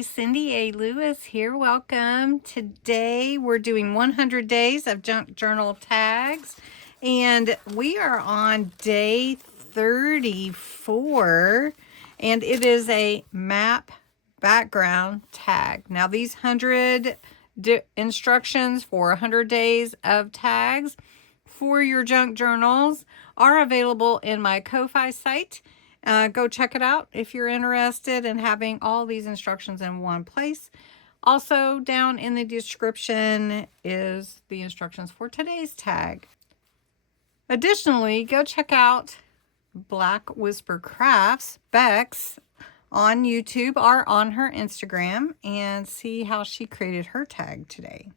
everybody, Cindy A. Lewis here. Welcome. Today we're doing 100 days of junk journal tags, and we are on day 34, and it is a map background tag. Now these 100 instructions for 100 days of tags for your junk journals are available in my Ko-Fi site. Go check it out if you're interested in having all these instructions in one place. Also, down in the description is the instructions for today's tag. Additionally, go check out Black Whisper Crafts, Bexx, on YouTube or on her Instagram and see how she created her tag today.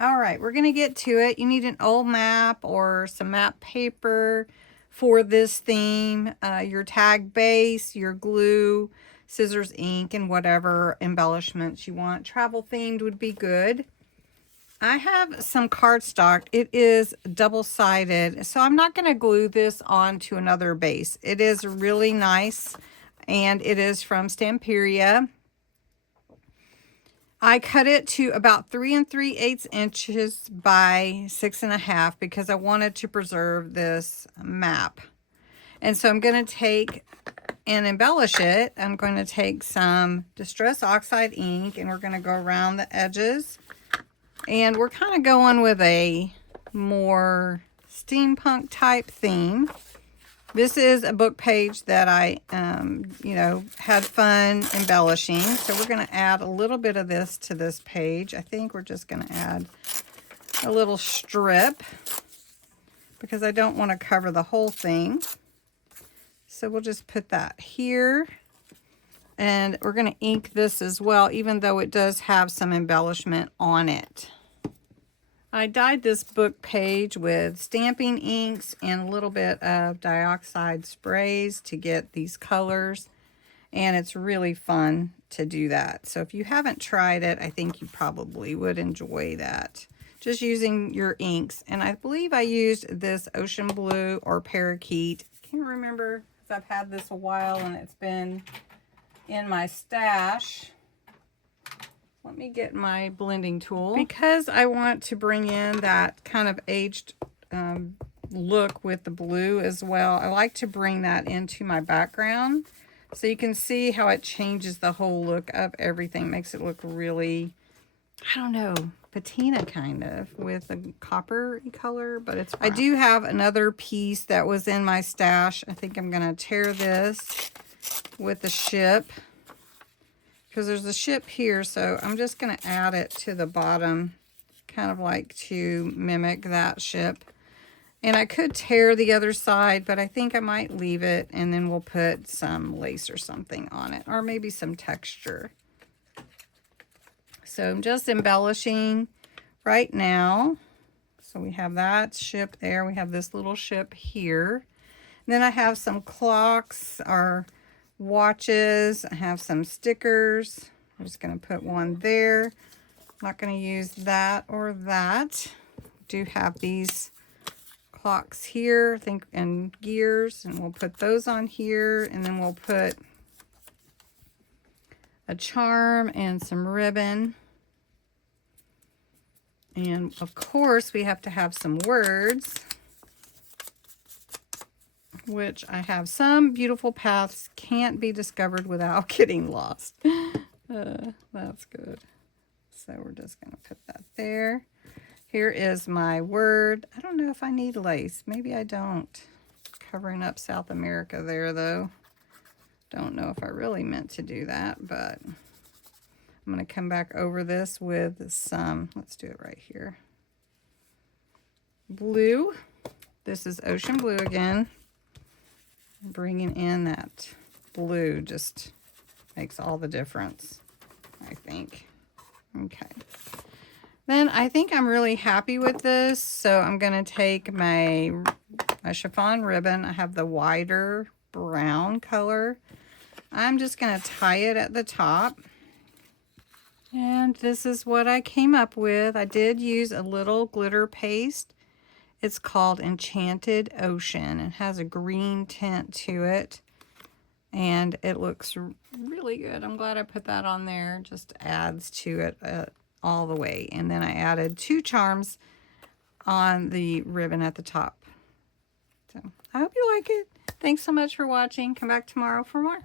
All right, we're going to get to it. You need an old map or some map paper for this theme, your tag base, your glue, scissors, ink, and whatever embellishments you want. Travel themed would be good. I have some cardstock. It is double-sided, so I'm not going to glue this onto another base. It is really nice, and it is from Stamperia. I cut it to about 3 3/8 inches by 6.5 because I wanted to preserve this map. And so I'm going to take and embellish it. I'm going to take some Distress Oxide ink and we're going to go around the edges. And we're kind of going with a more steampunk type theme. This is a book page that I, had fun embellishing. So we're going to add a little bit of this to this page. I think we're just going to add a little strip because I don't want to cover the whole thing. So we'll just put that here. And we're going to ink this as well, even though it does have some embellishment on it. I dyed this book page with stamping inks and a little bit of dioxide sprays to get these colors. And it's really fun to do that. So if you haven't tried it, I think you probably would enjoy that. Just using your inks. And I believe I used this ocean blue or parakeet. Can't remember because I've had this a while and it's been in my stash. Let me get my blending tool because I want to bring in that kind of aged look with the blue as well. I like to bring that into my background so you can see how it changes the whole look of everything. Makes it look really, I don't know, patina kind of with a copper color, but it's I do have another piece that was in my stash. I think I'm going to tear this with the ship, because there's a ship here, so I'm just going to add it to the bottom, kind of like to mimic that ship. And I could tear the other side, but I think I might leave it, and then we'll put some lace or something on it, or maybe some texture. So I'm just embellishing right now. So we have that ship there. We have this little ship here. Then I have some clocks or watches. I have some stickers. I'm just going to put one there. I'm not going to use that or that. Do have these clocks here, I think, and gears, and we'll put those on here, and then we'll put a charm and some ribbon. And of course we have to have some words, which I have some beautiful paths can't be discovered without getting lost. That's good. So we're just going to put that there. Here is my word. I don't know if I need lace. Maybe I don't. Covering up South America there, though. Don't know if I really meant to do that, but I'm going to come back over this with some, let's do it right here, blue. This is ocean blue again. Bringing in that blue just makes all the difference, I think. Okay. Then I think I'm really happy with this, so I'm going to take my chiffon ribbon. I have the wider brown color. I'm just going to tie it at the top. And this is what I came up with. I did use a little glitter paste. It's called Enchanted Ocean. It has a green tint to it. and it looks really good. I'm glad I put that on there. Just adds to it all the way. And then I added 2 charms on the ribbon at the top. So I hope you like it. Thanks so much for watching. Come back tomorrow for more.